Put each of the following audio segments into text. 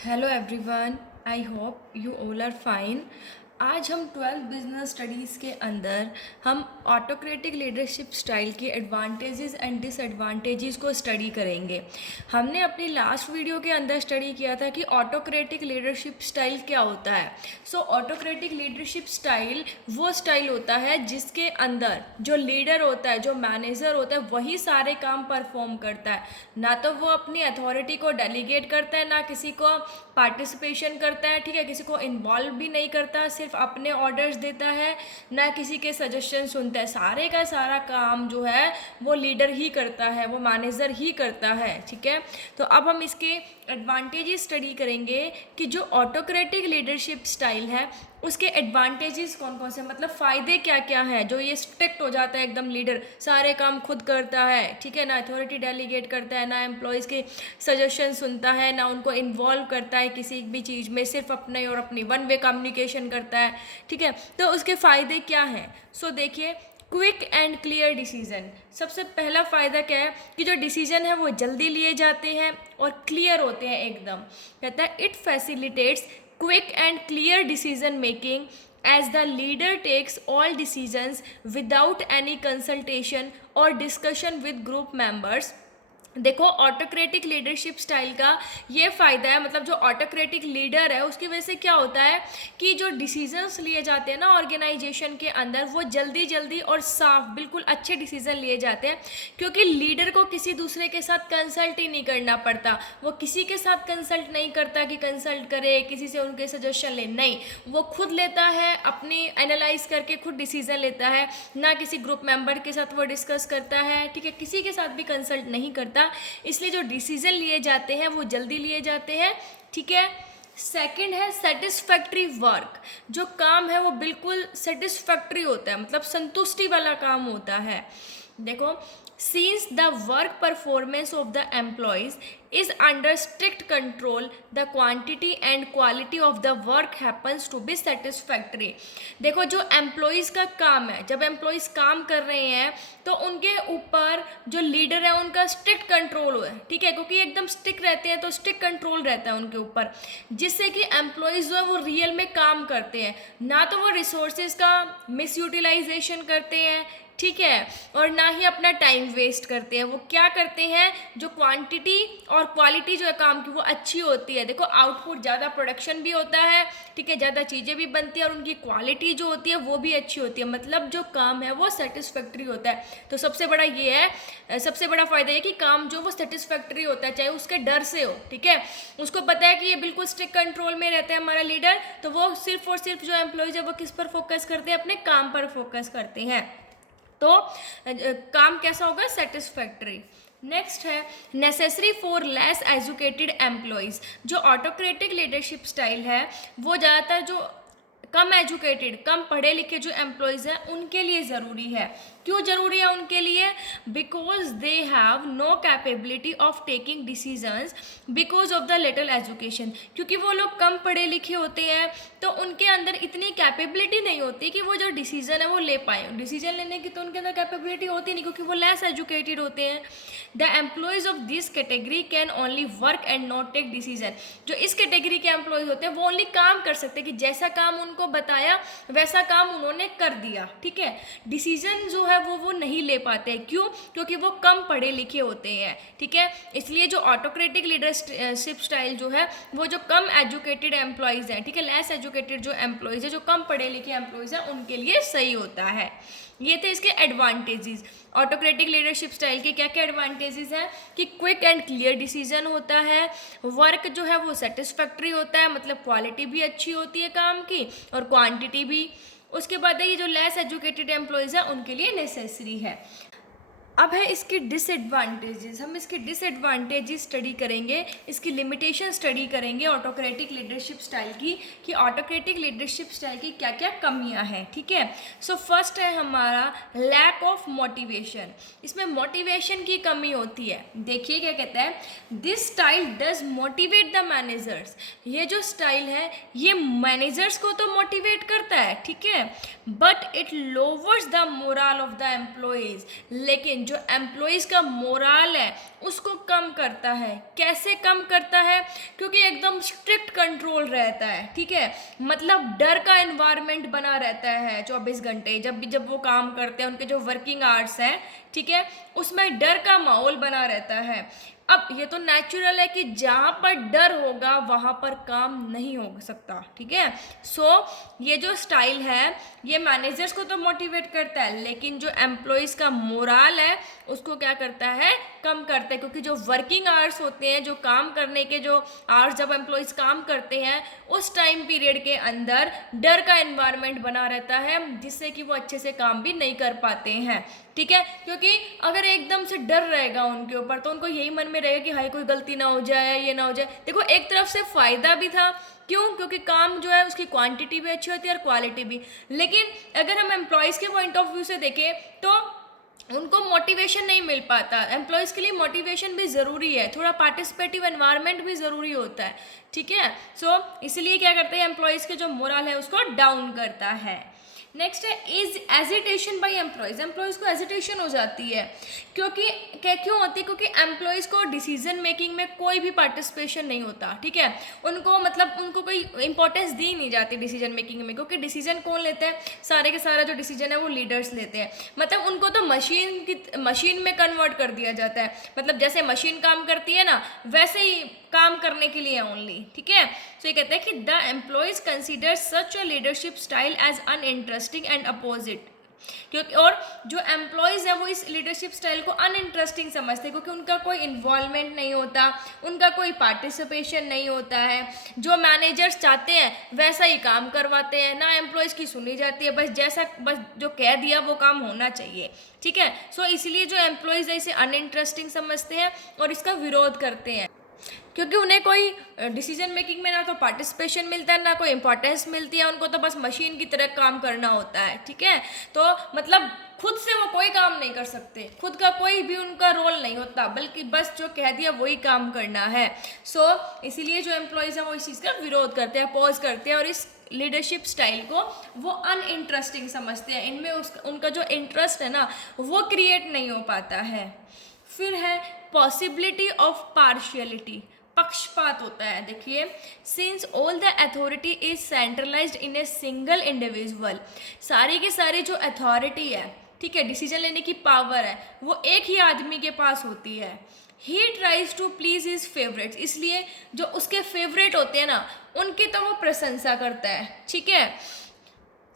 Hello everyone, I hope you all are fine. आज हम 12th business studies के अंदर हम ऑटोक्रेटिक लीडरशिप स्टाइल की एडवांटेजेस एंड डिसएडवांटेजेस को स्टडी करेंगे। हमने अपनी लास्ट वीडियो के अंदर स्टडी किया था कि ऑटोक्रेटिक लीडरशिप स्टाइल क्या होता है। ऑटोक्रेटिक लीडरशिप स्टाइल वो स्टाइल होता है जिसके अंदर जो लीडर होता है, जो मैनेजर होता है, वही सारे काम परफॉर्म करता है। ना तो वो अपनी अथॉरिटी को डेलीगेट करता है, ना किसी को पार्टिसिपेशन करता है, ठीक है, किसी को इन्वॉल्व भी नहीं करता, सिर्फ अपने ऑर्डर्स देता है, ना किसी के सजेशन सुनता है। सारे का सारा काम जो है वो लीडर ही करता है, वो मैनेजर ही करता है, ठीक है। तो अब हम इसके एडवांटेजेस स्टडी करेंगे कि जो ऑटोक्रेटिक लीडरशिप स्टाइल है उसके एडवांटेजेस कौन कौन से, मतलब फ़ायदे क्या क्या हैं। जो ये स्ट्रिक्ट हो जाता है एकदम, लीडर सारे काम खुद करता है, ठीक है, ना अथॉरिटी डेलीगेट करता है, ना एम्प्लॉयज़ के सजेशन सुनता है, ना उनको इन्वॉल्व करता है किसी भी चीज़ में, सिर्फ अपने और अपनी वन वे कम्युनिकेशन करता है, ठीक है। तो उसके फ़ायदे क्या हैं? देखिए, क्विक एंड क्लियर डिसीजन। सबसे पहला फ़ायदा क्या है कि जो डिसीजन है वो जल्दी लिए जाते हैं और क्लियर होते हैं एकदम। कहता है it facilitates quick and clear decision making as the leader takes all decisions without any consultation or discussion with group members। देखो, ऑटोक्रेटिक लीडरशिप स्टाइल का ये फ़ायदा है, मतलब जो ऑटोक्रेटिक लीडर है उसकी वजह से क्या होता है कि जो डिसीजंस लिए जाते हैं ना ऑर्गेनाइजेशन के अंदर, वो जल्दी जल्दी और साफ बिल्कुल अच्छे डिसीजन लिए जाते हैं, क्योंकि लीडर को किसी दूसरे के साथ कंसल्ट ही नहीं करना पड़ता। वो किसी के साथ कंसल्ट नहीं करता कि कंसल्ट करे, किसी से उनके सजेशन ले, नहीं, वो खुद लेता है, अपनी एनालाइज करके खुद डिसीजन लेता है, ना किसी ग्रुप मेंबर के साथ वो डिस्कस करता है, ठीक है, किसी के साथ भी कंसल्ट नहीं करता। इसलिए जो डिसीजन लिए जाते हैं वो जल्दी लिए जाते हैं, ठीक है। सेकंड है सेटिस्फैक्ट्री वर्क। जो काम है वो बिल्कुल सेटिस्फैक्ट्री होता है, मतलब संतुष्टि वाला काम होता है। देखो, since the work performance of the employees is under strict control, the quantity and quality of the work happens to be satisfactory। देखो, जो एम्प्लॉयज़ का काम है, जब एम्प्लॉयज़ काम कर रहे हैं तो उनके ऊपर जो लीडर है उनका स्ट्रिक्ट कंट्रोल है, ठीक है, क्योंकि एकदम स्ट्रिक्ट रहते हैं तो स्ट्रिक्ट कंट्रोल रहता है उनके ऊपर, जिससे कि एम्प्लॉयज़ जो है वो रियल में काम करते हैं, ना तो वो रिसोर्सेज का मिस यूटिलाइजेशन करते हैं, ठीक है, और ना ही अपना टाइम वेस्ट करते हैं। वो क्या करते हैं, जो क्वांटिटी और क्वालिटी जो है काम की वो अच्छी होती है। देखो, आउटपुट ज़्यादा प्रोडक्शन भी होता है, ठीक है, ज़्यादा चीज़ें भी बनती है और उनकी क्वालिटी जो होती है वो भी अच्छी होती है, मतलब जो काम है वो सेटिस्फैक्ट्री होता है। तो सबसे बड़ा ये है, सबसे बड़ा फ़ायदा ये कि काम जो वो सेटिस्फैक्ट्री होता है, चाहे उसके डर से हो, ठीक है, उसको पता है कि ये बिल्कुल स्ट्रिक्ट कंट्रोल में रहता है हमारा लीडर, तो वो सिर्फ और सिर्फ जो एम्प्लॉयज़ है वो किस पर फोकस करते हैं, अपने काम पर फोकस करते हैं। तो काम कैसा होगा, सेटिस्फैक्ट्री। नेक्स्ट है necessary for less educated employees. जो ऑटोक्रेटिक लीडरशिप स्टाइल है वो ज़्यादातर जो कम एजुकेटेड, कम पढ़े लिखे जो एम्प्लॉयज़ हैं उनके लिए ज़रूरी है। क्यों ज़रूरी है उनके लिए? Because they have no capability of taking decisions because of the little education. क्योंकि वो लोग कम पढ़े लिखे होते हैं तो उनके अंदर इतनी कैपेबिलिटी नहीं होती कि वो जो डिसीजन है वो ले पाए। डिसीजन लेने की तो उनके अंदर कैपेबिलिटी होती नहीं, क्योंकि वो लेस एजुकेटेड होते हैं। The employees of this category can only work and not take decision. जो इस कैटेगरी के एम्प्लॉयज़ होते हैं वो ओनली काम कर सकते हैं कि जैसा काम उनको बताया वैसा काम उन्होंने कर दिया, ठीक है। डिसीजन जो है वो नहीं ले पाते। क्यों? क्योंकि वो कम पढ़े लिखे होते हैं, ठीक है। इसलिए जो ऑटोक्रेटिक लीडरशिप स्टाइल जो है वो जो कम एजुकेटेड एम्प्लॉयज़ हैं, ठीक है, लेस एजुकेटेड जो एम्प्लॉयज़ है, जो कम पढ़े लिखे एम्प्लॉयज़ हैं, उनके लिए सही होता है। ये थे इसके एडवांटेजेस। ऑटोक्रेटिक लीडरशिप स्टाइल के क्या क्या एडवांटेजेस हैं कि क्विक एंड क्लियर डिसीजन होता है, वर्क जो है वो सेटिस्फैक्ट्री होता है, मतलब क्वालिटी भी अच्छी होती है काम की और क्वांटिटी भी। उसके बाद ये जो लेस एजुकेटेड एम्प्लॉयज़ हैं उनके लिए नेसेसरी है। अब है इसके डिसएडवांटेजेस। हम इसके डिसएडवांटेजेस स्टडी करेंगे, इसकी लिमिटेशन स्टडी करेंगे ऑटोक्रेटिक लीडरशिप स्टाइल की, कि ऑटोक्रेटिक लीडरशिप स्टाइल की क्या क्या कमियां हैं, ठीक है। फर्स्ट है हमारा लैक ऑफ मोटिवेशन। इसमें मोटिवेशन की कमी होती है। देखिए क्या कहता है, this style does motivate the managers. ये जो स्टाइल है ये मैनेजर्स को तो मोटिवेट करता है, ठीक है, but it louvers the moral of the employees. लेकिन लेकिन जो एम्प्लॉयज़ का मोराल है उसको कम करता है। कैसे कम करता है? क्योंकि एकदम स्ट्रिक्ट कंट्रोल रहता है, ठीक है, मतलब डर का एनवायरनमेंट बना रहता है 24 घंटे। जब वो काम करते हैं, उनके जो वर्किंग आवर्स हैं, ठीक है, उसमें डर का माहौल बना रहता है। अब ये तो नेचुरल है कि जहाँ पर डर होगा वहाँ पर काम नहीं हो सकता, ठीक है। सो ये जो स्टाइल है ये मैनेजर्स को तो मोटिवेट करता है, लेकिन जो एम्प्लॉयज़ का मोराल है उसको क्या करता है? कम करता है। क्योंकि जो वर्किंग आवर्स होते हैं, जो काम करने के जो आवर्स जब एम्प्लॉयज़ काम करते हैं, उस टाइम पीरियड के अंदर डर का एनवायरनमेंट बना रहता है, जिससे कि वो अच्छे से काम भी नहीं कर पाते हैं, ठीक है। क्योंकि अगर एकदम से डर रहेगा उनके ऊपर तो उनको यही मन में रहेगा कि हाय कोई गलती ना हो जाए, ये ना हो जाए। देखो, एक तरफ से फ़ायदा भी था, क्यों? क्योंकि काम जो है उसकी क्वांटिटी भी अच्छी होती है और क्वालिटी भी। लेकिन अगर हम एम्प्लॉयज़ के पॉइंट ऑफ व्यू से देखें तो उनको मोटिवेशन नहीं मिल पाता। एम्प्लॉयज़ के लिए मोटिवेशन भी ज़रूरी है, थोड़ा पार्टिसिपेटिव एनवायरनमेंट भी ज़रूरी होता है, ठीक है। सो इसलिए क्या करते हैं, एम्प्लॉयज़ के जो मोरल है उसको डाउन करता है। नेक्स्ट है is agitation by employees. Employees को एजिटेशन हो जाती है, क्योंकि क्यों होती है? क्योंकि एम्प्लॉयज़ को डिसीजन मेकिंग में कोई भी पार्टिसिपेशन नहीं होता, ठीक है। उनको कोई इंपॉर्टेंस दी नहीं जाती डिसीजन मेकिंग में, क्योंकि डिसीजन कौन लेते हैं? सारे के सारा जो डिसीजन है वो लीडर्स लेते हैं। मतलब उनको तो मशीन में कन्वर्ट कर दिया जाता है। मतलब जैसे मशीन काम करती है ना, वैसे ही काम करने के लिए ओनली, ठीक है। सो ये कहते हैं कि the employees consider such a leadership style as uninteresting and opposite. क्योंकि और जो एम्प्लॉयज़ हैं वो इस लीडरशिप स्टाइल को अनइंटरेस्टिंग समझते हैं, क्योंकि उनका कोई इन्वॉल्वमेंट नहीं होता, उनका कोई पार्टिसिपेशन नहीं होता है। जो मैनेजर्स चाहते हैं वैसा ही काम करवाते हैं, ना एम्प्लॉयज़ की सुनी जाती है, बस जो कह दिया वो काम होना चाहिए, ठीक है। सो इसलिए जो एम्प्लॉयज़ है इसे अनइंटरेस्टिंग समझते हैं और इसका विरोध करते हैं, क्योंकि उन्हें कोई डिसीजन मेकिंग में ना तो पार्टिसिपेशन मिलता है, ना कोई इंपॉर्टेंस मिलती है। उनको तो बस मशीन की तरह काम करना होता है, ठीक है। तो मतलब खुद से वो कोई काम नहीं कर सकते, खुद का कोई भी उनका रोल नहीं होता, बल्कि बस जो कह दिया वही काम करना है। सो इसीलिए जो एम्प्लॉयज़ हैं वो इस चीज़ का विरोध करते हैं, अपोज करते हैं और इस लीडरशिप स्टाइल को वो अनइंटरेस्टिंग समझते हैं। इनमें उनका जो इंटरेस्ट है ना वो क्रिएट नहीं हो पाता है। फिर है पॉसिबिलिटी ऑफ पार्शियलिटी, पक्षपात होता है। देखिए, since all the authority is centralised in a single individual, सारी की सारी जो अथॉरिटी है, ठीक है, डिसीजन लेने की पावर है, वो एक ही आदमी के पास होती है। He tries to please his favourites, इसलिए जो उसके फेवरेट होते हैं ना उनकी तो वो प्रशंसा करता है, ठीक है।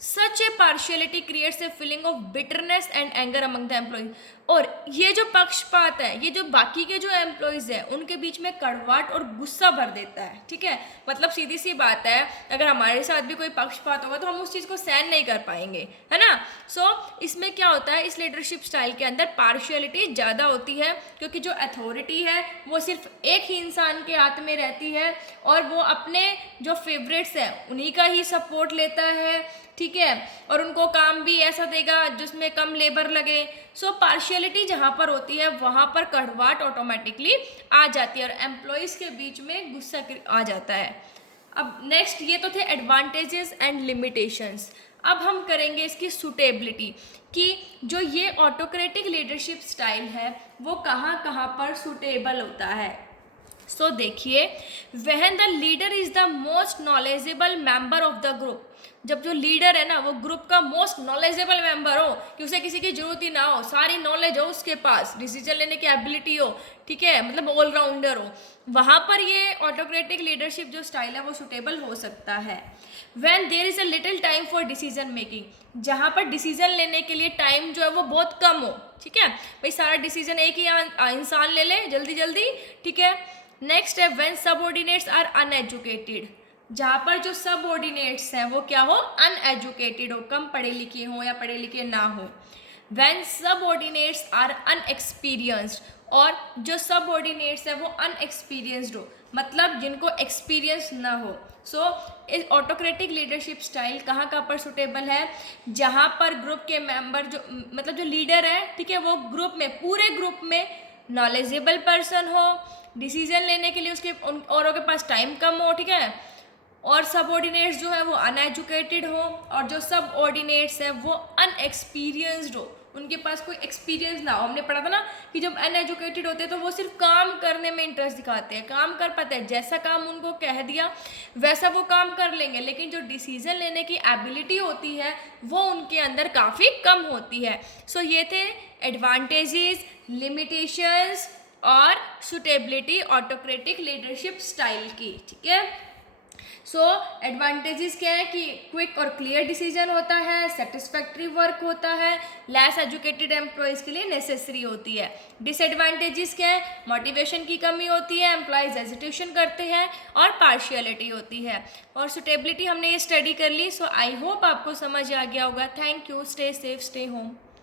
Such a partiality creates a feeling of bitterness and anger among the employees. और ये जो पक्षपात है, ये जो बाकी के जो एम्प्लॉयज़ हैं उनके बीच में कड़वाहट और गुस्सा भर देता है, ठीक है। मतलब सीधी सी बात है, अगर हमारे साथ भी कोई पक्षपात होगा तो हम उस चीज़ को सहन नहीं कर पाएंगे, है ना। सो इसमें क्या होता है, इस लीडरशिप स्टाइल के अंदर पार्शियलिटी ज़्यादा होती है, क्योंकि जो अथॉरिटी है वो सिर्फ एक ही इंसान के हाथ में रहती है और वो अपने जो फेवरेट्स हैं उन्हीं का ही सपोर्ट लेता है, ठीक है, और उनको काम भी ऐसा देगा जिसमें कम लेबर लगे। सो पार्शियलिटी जहाँ पर होती है वहाँ पर कड़वाहट ऑटोमेटिकली आ जाती है और एम्प्लॉयज़ के बीच में गुस्सा आ जाता है। अब नेक्स्ट, ये तो थे एडवांटेजेस एंड लिमिटेशंस। अब हम करेंगे इसकी सूटेबिलिटी, कि जो ये ऑटोक्रेटिक लीडरशिप स्टाइल है वो कहाँ कहाँ पर सूटेबल होता है। सो देखिए, when the leader is the most knowledgeable member of the group, जब जो लीडर है ना वो ग्रुप का मोस्ट नॉलेजेबल मेंबर हो, कि उसे किसी की जरूरत ही ना हो, सारी नॉलेज हो उसके पास, डिसीजन लेने की एबिलिटी हो, ठीक है, मतलब ऑलराउंडर हो, वहाँ पर ये ऑटोक्रेटिक लीडरशिप जो स्टाइल है वो सुटेबल हो सकता है। When there is a little time for decision making, जहाँ पर डिसीजन लेने के लिए टाइम जो है वो बहुत कम हो, ठीक है, भाई सारा डिसीजन एक ही इंसान ले ले जल्दी जल्दी, ठीक है। नेक्स्ट है व्हेन सबऑर्डिनेट्स आर अनएजुकेटेड, जहाँ पर जो सबऑर्डिनेट्स हैं वो क्या हो, अनएजुकेटेड हो, कम पढ़े लिखे हो या पढ़े लिखे ना हो। व्हेन सबऑर्डिनेट्स आर अनएक्सपीरियंस्ड, और जो सबऑर्डिनेट्स है वो अनएक्सपीरियंस्ड हो, मतलब जिनको एक्सपीरियंस ना हो। सो इस ऑटोक्रेटिक लीडरशिप स्टाइल कहाँ कहाँ पर सुटेबल है, जहाँ पर ग्रुप के मेंबर जो मतलब जो लीडर है, ठीक है, वो ग्रुप में पूरे ग्रुप में नॉलेजेबल पर्सन हो, डिसीजन लेने के लिए उसके औरों के पास टाइम कम हो, ठीक है, और सबऑर्डिनेट्स जो है वो अनएजुकेटेड हो, और जो सबऑर्डिनेट्स है वो अनएक्सपीरियंस्ड हो, उनके पास कोई एक्सपीरियंस ना हो। हमने पढ़ा था ना कि जब अनएजुकेटेड होते हैं तो वो सिर्फ काम करने में इंटरेस्ट दिखाते हैं, काम कर पाते हैं, जैसा काम उनको कह दिया वैसा वो काम कर लेंगे, लेकिन जो डिसीजन लेने की एबिलिटी होती है वो उनके अंदर काफ़ी कम होती है। सो ये थे एडवांटेजेस, लिमिटेशंस और सुटेबिलिटी ऑटोक्रेटिक लीडरशिप स्टाइल की। ठीक है, सो एडवांटेजेस क्या है कि क्विक और क्लियर डिसीजन होता है, सेटिस्फैक्ट्री वर्क होता है, लेस एजुकेटेड एम्प्लॉयज़ के लिए नेसेसरी होती है। डिसएडवांटेजेस क्या है, मोटिवेशन की कमी होती है, एम्प्लॉयज़ हेजिटेशन करते हैं और पार्शियलिटी होती है। और सुटेबिलिटी हमने ये स्टडी कर ली। सो आई होप आपको समझ आ गया होगा। Thank you, stay safe, stay home.